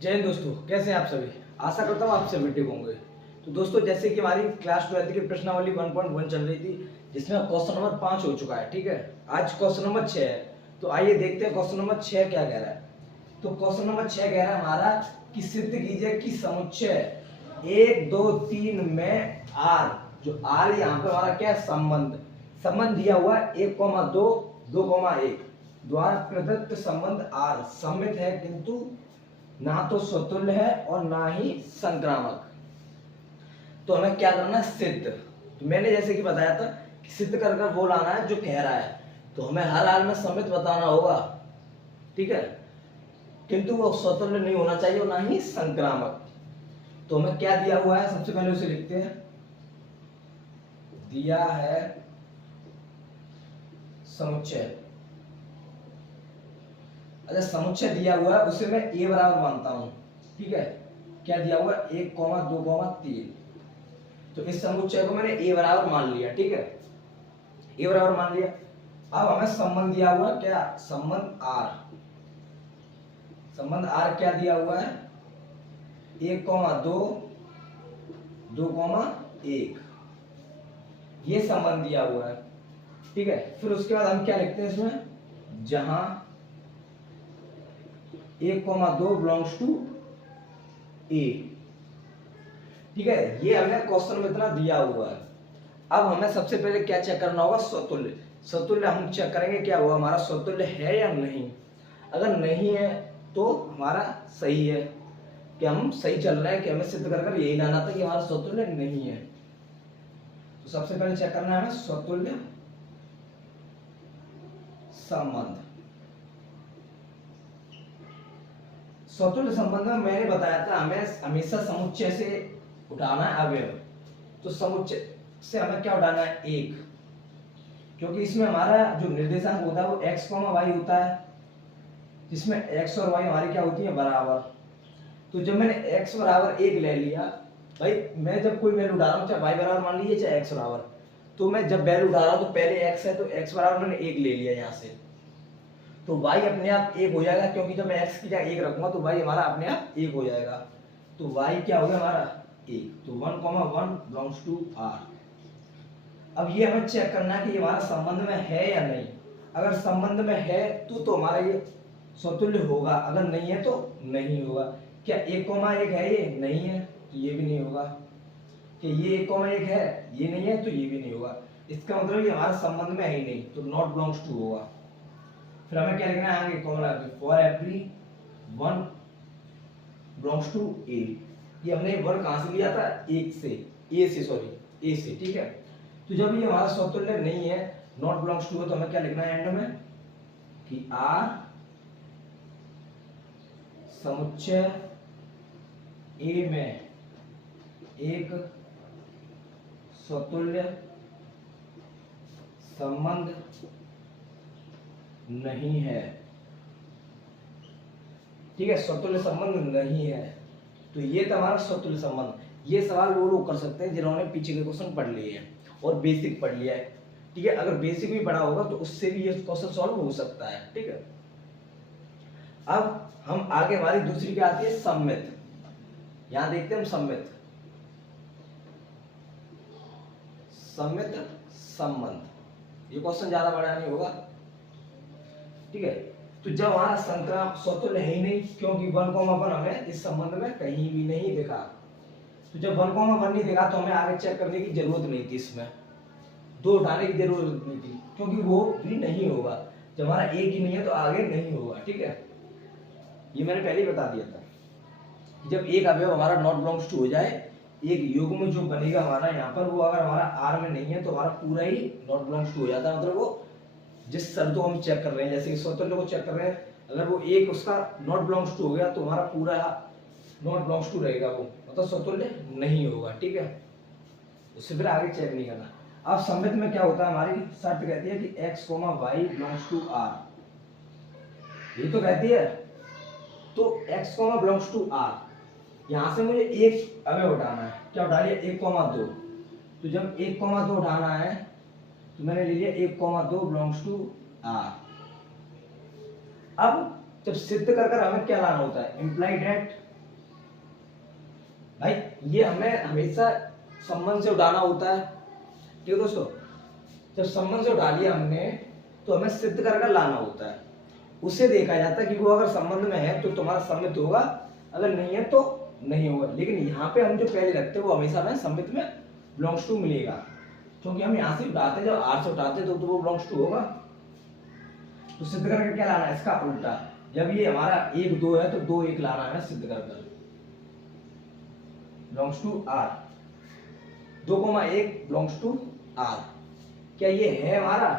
जय हिंद दोस्तों, कैसे हैं आप सभी। आशा करता हूँ आप सभी ठीक होंगे। तो दोस्तों, जैसे कि हमारी क्लास 12 की प्रश्नावली 1.1 चल रही थी, जिसमें क्वेश्चन नंबर 5 हो चुका है। ठीक है, आज क्वेश्चन नंबर 6 है। तो आइए देखते हैं क्वेश्चन नंबर 6 क्या कह रहा है। तो क्वेश्चन नंबर 6 कह रहा है हमारा कि सिद्ध कीजिए कि समुच्चय 1 2 3 में आर, जो आर यहाँ पे हमारा क्या है, संबंध संबंध दिया हुआ है 1,2 2,1 द्वारा प्रदत्त संबंध आर सममित है, किंतु ना तो स्वतुल्य है और ना ही संक्रामक। तो हमें क्या करना है, सिद्ध। तो मैंने जैसे कि बताया था कि सिद्ध कर कर वो लाना है जो कह रहा है। तो हमें हर हाल में सममित बताना होगा, ठीक है, किंतु वो स्वतुल्य नहीं होना चाहिए और ना ही संक्रामक। तो हमें क्या दिया हुआ है, सबसे पहले उसे लिखते हैं। दिया है समुच्चय। अच्छा, समुच्चय दिया हुआ है, उसे मैं ए बराबर मानता हूं। ठीक है, क्या दिया हुआ है, 1,2,3। तो इस समुच्चय को मैंने ए बराबर मान लिया। ठीक है, ए बराबर मान लिया। अब हमें संबंध दिया हुआ है, क्या संबंध आर। संबंध आर क्या दिया हुआ है, 1,2 2,1 ये संबंध दिया हुआ है। ठीक है, फिर उसके बाद हम क्या लिखते हैं इसमें, जहां 1,2 बिलोंग्स टू ए। ठीक है, ये हमें क्वेश्चन में इतना दिया हुआ है। अब हमें सबसे पहले क्या चेक करना होगा, स्वतुल्य। स्वतुल्य हम चेक करेंगे क्या हुआ, हमारा स्वतुल्य है या नहीं। अगर नहीं है तो हमारा सही है, कि हम सही चल रहे हैं, कि हमें सिद्ध कर कर यही लाना था कि हमारा स्वतुल्य नहीं है। तो सबसे पहले चेक करना है हमें स्वतुल्य संबंध। स्वतुल्य संबंध में मैंने बताया था हमें हमेशा समुच्चय से उठाना है अवयव। तो समुच्चय से हमें क्या उठाना है, 1, क्योंकि इसमें हमारा जो निर्देशांक होता है वो x, y होता है, जिसमें x और y हमारी क्या होती है, बराबर। तो जब मैंने x बराबर 1 ले लिया, भाई मैं जब कोई वैल्यू डाल रहा हूँ, चाहे y बराबर मान लीजिए चाहे x बराबर, तो मैं जब वैल्यू डाल रहा हूँ तो पहले x है, तो x बराबर मैंने 1 ले लिया यहाँ से, तो y अपने आप 1 हो जाएगा, क्योंकि जब मैं x की जगह 1 रखूंगा तो y हमारा अपने आप 1 हो जाएगा। तो y क्या हो गया हमारा 1। तो 1,1 बिलोंग्स टू r। अब ये हमें चेक करना है कि ये हमारा संबंध में है या नहीं। अगर संबंध में है तो हमारा ये स्वतुल्य होगा, अगर नहीं है तो नहीं होगा। क्या 1,1 है, ये नहीं है तो ये भी नहीं होगा। कि ये 1,1 है, ये नहीं है तो ये भी नहीं होगा। इसका मतलब ये हमारा संबंध में है ही नहीं, तो नॉट बिलोंग्स टू होगा। फिर हमें क्या लिखना है आगे, कॉमन आगे, फॉर एवरी 1 बिलोंग्स टू ए। ये हमने 1 कहां से लिया था, 1 से, ए से, सॉरी ए से। ठीक है, तो जब ये हमारा स्वतुल्य नहीं है, नॉट बिलोंग्स टू है, तो हमें क्या लिखना है एंड में, कि आर समुच्चय ए में एक स्वतुल्य संबंध नहीं है। ठीक है, स्वतुल्य संबंध नहीं है। तो ये था हमारा स्वतुल्य संबंध। ये सवाल वो लोग कर सकते हैं जिन्होंने पीछे के क्वेश्चन पढ़ लिए हैं और बेसिक पढ़ लिया है। ठीक है, अगर बेसिक भी पढ़ा होगा तो उससे भी ये क्वेश्चन सॉल्व हो सकता है। ठीक है, अब हम आगे, हमारी दूसरी क्या आती है, सम्मित। यहां देखते हैं हम सम्मित सम्मित संबंध। ये क्वेश्चन ज्यादा बड़ा नहीं होगा। ठीक है, तो जब हमारा संक्राम स्वतुल्य है ही नहीं, क्योंकि 1,1 हमें इस संबंध में कहीं भी नहीं दिखा। तो जब 1,1 नहीं दिखा तो हमें आगे चेक करने की जरूरत नहीं थी, इसमें 2 डालने की जरूरत नहीं थी, क्योंकि वो भी नहीं होगा। जब हमारा एक ही नहीं है तो आगे नहीं होगा। ठीक है, ये मैंने पहले ही बता दिया था कि जब एक अवयव हमारा नॉट बिलोंग्स टू हो जाए, एक युग्म जो बनेगा हमारा यहाँ पर, वो अगर हमारा आर में नहीं है तो हमारा पूरा ही नॉट बिलोंग्स टू हो जाता है। मतलब वो जिस शर्तों को हम चेक कर रहे हैं, जैसे कि स्वतंत्र को चेक कर रहे हैं, अगर वो एक उसका नॉट बिलोंग्स टू हो गया तो हमारा पूरा नॉट बिलोंग्स टू रहेगा, वो मतलब स्वतुल्य नहीं होगा। ठीक है, उससे फिर आगे चेक नहीं करना। अब सम्मित में क्या होता है, हमारी शर्त कहती है कि x, y belongs to r। ये तो कहती है, तो x, बिलोंग्स टू r। यहां से मुझे एक अवयव उठाना है, क्या उठा लिया, 1,2। तो जब 1,2 उठाना है तो मैंने ले लिया 1,2 बिलोंग्स टू r। अब जब सिद्ध कर कर हमें क्या लाना होता है, इम्प्लाई डेट भाई ये हमें हमेशा संबंध से उठाना होता है, ठीक है दोस्तों। जब संबंध से उठा लिया हमने तो हमें सिद्ध कर कर लाना होता है। उसे देखा जाता है कि वो अगर संबंध में है तो तुम्हारा सम्मित होगा, अगर नहीं है तो नहीं होगा। लेकिन यहाँ पे हम जो पहले रखते हैं वो हमेशा हमें सम्मित में बिलोंग्स टू मिलेगा, क्योंकि हम यहाँ से उठाते हैं, जब आर से उठाते हैं तो वो बिलोंग्स टू होगा। तो सिद्ध करके क्या लाना है, इसका उल्टा। जब ये हमारा 1 2 है तो 2 1 लाना है सिद्ध कर belongs to R. 2,1 belongs to R. क्या ये है हमारा,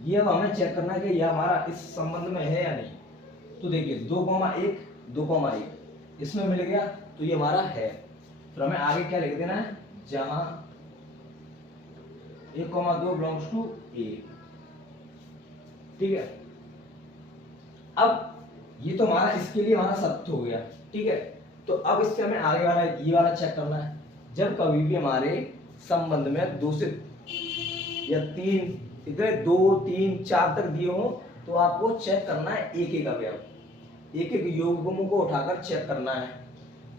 ये अब हमें चेक करना है कि यह हमारा इस संबंध में है या नहीं। तो देखिए 2,1 2,1 इसमें मिल गया तो ये हमारा है। फिर हमें आगे क्या लिख देना है, जहां 1,2 बिलोंग्स टू ए, ठीक है। अब ये तो हमारा इसके लिए हमारा सत्य हो गया, ठीक है। तो अब इससे हमें आगे वाला ये वाला चेक करना है। जब कभी भी हमारे संबंध में 2 से या 3 इतने 2 3 4 तक दिए हो तो आपको चेक करना है एक एक अवयव, एक एक युग्म को उठाकर चेक करना है।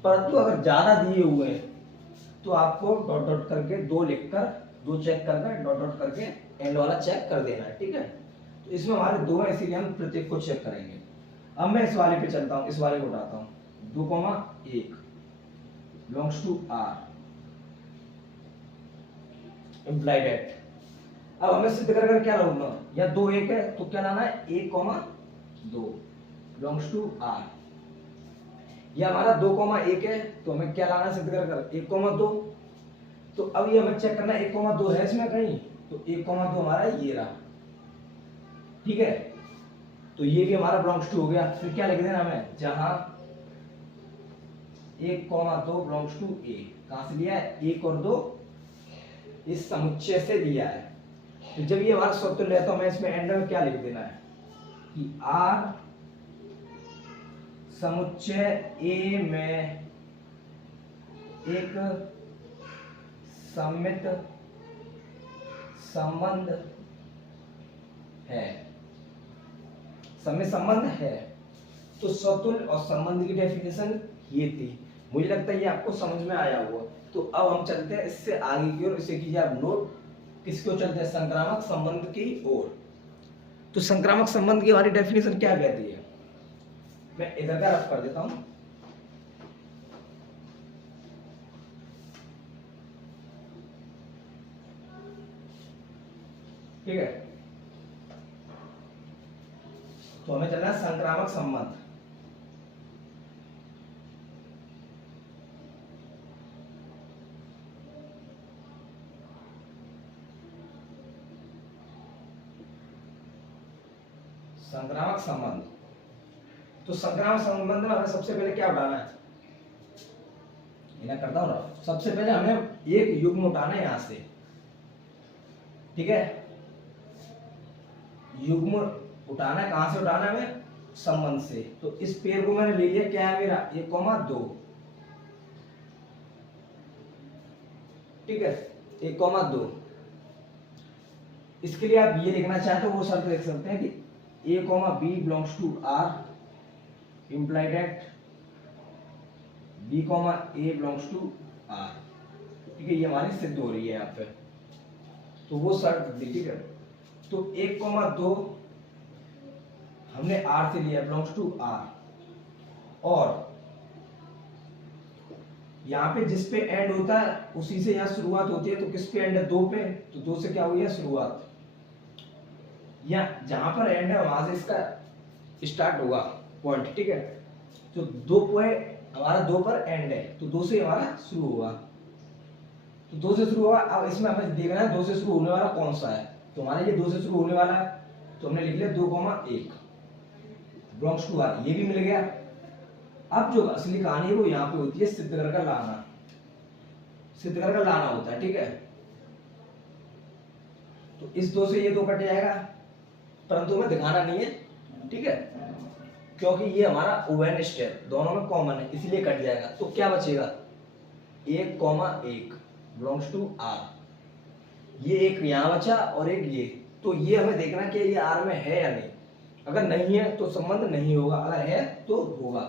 परंतु अगर ज्यादा दिए हुए हैं तो आपको डॉट डॉट करके 2 लिखकर 2 चेक करके डॉट डॉट करके एंड वाला चेक कर देना है, ठीक है। तो इसमें हमारे 2 है, इसीलिए हम प्रत्येक को चेक करेंगे। अब मैं इस वाले पे चलता हूँ, इस वाले को उठाता हूँ। 2,1 belongs to R implied at. अब हमें सिद्ध कर क्या लाना, या 2 1 है तो क्या लाना है 1,2 बिलोंग्स टू आर। या हमारा 2,1 है तो हमें क्या लाना है सिद्ध कर 1,2। तो अब ये हमें चेक करना है 1,2 है इसमें कहीं, तो 1,2 हमारा ये रहा, ठीक है। तो ये भी हमारा बिलोंग्स टू हो गया। फिर क्या लिख देना हमें, जहां 1,2 बिलोंग्स टू ए। कहां से लिया है, 1 और 2 इस समुच्चय से लिया है। तो जब ये हमारा स्वतंत्र है तो हमें इसमें एंड में क्या लिख देना है कि आर समुच्चय ए में एक सम्मित संबंध है, सम्मित संबंध है। तो स्वतुल्य और संबंध की डेफिनेशन ये थी। मुझे लगता है ये आपको समझ में आया होगा। तो अब हम चलते हैं इससे आगे की ओर, इसे कीजिए आप नोट। किसकी ओर चलते हैं, संक्रामक संबंध की ओर। तो संक्रामक संबंध की हमारी डेफिनेशन क्या कहती है, मैं इधर का रफ कर देता हूं। ठीक है, तो हमें चलना है संक्रामक संबंध। संक्रामक संबंध, तो संक्रामक संबंध में हमें सबसे पहले क्या उठाना है, इन्हें करता हूं ना। सबसे पहले हमें एक युग्म उठाना है यहां से, ठीक है। युग्म उठाना है, कहां से उठाना है हमें, संबंध से। तो इस पेड़ को मैंने ले लिया, क्या है मेरा 1,2, ठीक है 1,2। इसके लिए आप ये लिखना चाहते हो वो शर्त लिख सकते हैं कि A, B belongs to R implied at B, A belongs to R, ठीक है। ये हमारी सिद्ध हो रही है यहाँ पे, तो वो शर्त दी, ठीक है। तो 1,2 हमने R से लिया, belongs to R, और यहाँ पे जिस पे एंड होता है उसी से यहाँ शुरुआत होती है। तो किस पे एंड है, 2 पे, तो 2 से क्या हुई है शुरुआत, या जहां पर एंड है वहां से इसका स्टार्ट होगा पॉइंट, ठीक है। तो 2 पॉइंट हमारा 2 पर एंड है, तो 2 से हमारा शुरू होगा, तो 2 से शुरू होगा। अब इसमें हमें देखना है 2 से शुरू होने वाला कौन सा है। तो हमारा ये 2 से शुरू होने वाला है, तो हमने लिख लिया 2,1 बिलोंग्स टू आर, ये भी मिल गया। अब जो असली कहानी है वो यहाँ पे होती है सिद्ध करके लाना, सिद्ध करके लाना होता है, ठीक है। तो इस 2 से ये 2 कट जाएगा, परंतु हमें दिखाना नहीं है, ठीक है, क्योंकि ये हमारा ओवेनिस्ट है, दोनों में कॉमन है, इसलिए कट जाएगा। तो क्या बचेगा 1,1 बिलोंग्स टू आर। ये एक यहाँ बचा और एक ये, तो ये हमें देखना कि ये आर में है या नहीं। अगर नहीं है तो संबंध नहीं होगा, अगर है तो होगा।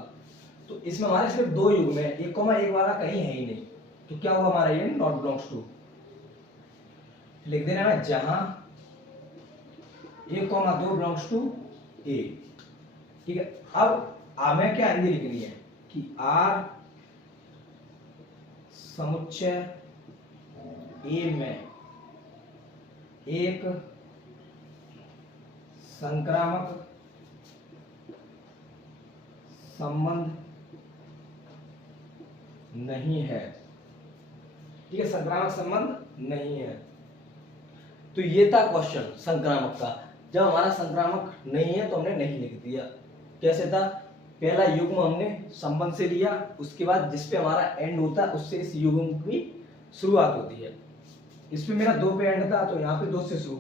तो इसमें हमारे सिर्फ दो युग्म है, 1,1 वाला कहीं है ही नहीं, तो क्या हुआ हमारा ये नॉट बिलोंग्स टू। लिख देना है जहां 1,2 बिलोंग्स टू ए। ठीक है, अब हमें क्या हिंदी लिखनी है कि आर समुच्चय ए में एक संक्रामक संबंध नहीं है। ठीक है, संक्रामक संबंध नहीं है। तो ये था क्वेश्चन संक्रामक का। जब हमारा संक्रामक नहीं है तो हमने नहीं लिख दिया। कैसे था, पहला युग्म हमने संबंध से लिया, उसके बाद जिस पे हमारा एंड होता है उससे इस युग्म की शुरुआत होती है। इसमें मेरा 2 पे एंड था तो यहाँ पे 2 से शुरू,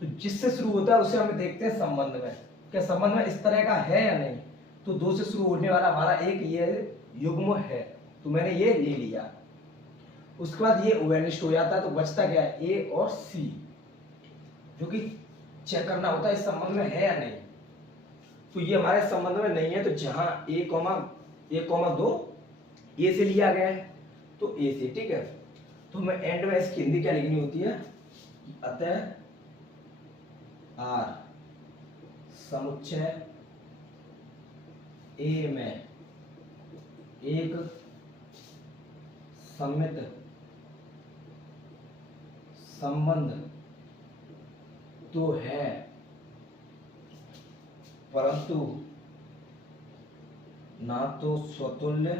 तो जिससे शुरू होता है उसे हम देखते हैं संबंध में, क्या संबंध में इस तरह का है या नहीं। तो 2 से शुरू होने वाला हमारा एक ये युग्म है, तो मैंने ये ले लिया। उसके बाद ये वेनिस्ट हो जाता है, तो बचता क्या है, ए और सी, जो कि चेक करना होता है इस संबंध में है या नहीं। तो ये हमारे संबंध में नहीं है, तो जहां 1,2 ए से लिया गया है तो ए से। ठीक है, तो मैं एंड में इसकी हिंदी क्या लिखनी होती है, अतः आर समुच्चय ए में एक सममित संबंध तो है, परंतु ना तो स्वतुल्य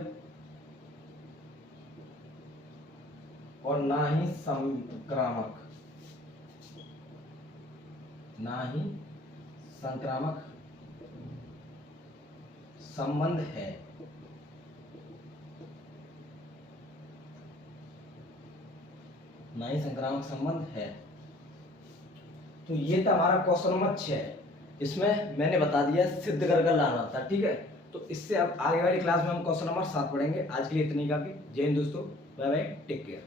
और ना ही संक्रामक, ना ही संक्रामक संबंध है। ना ही संक्रामक संबंध है। तो ये था हमारा क्वेश्चन नंबर 6। इसमें मैंने बता दिया सिद्ध कर लाना था। ठीक है, तो इससे अब आगे वाली क्लास में हम क्वेश्चन नंबर 7 पढ़ेंगे। आज के लिए इतनी काफी। जय हिंद दोस्तों, बाय बाय, टेक केयर।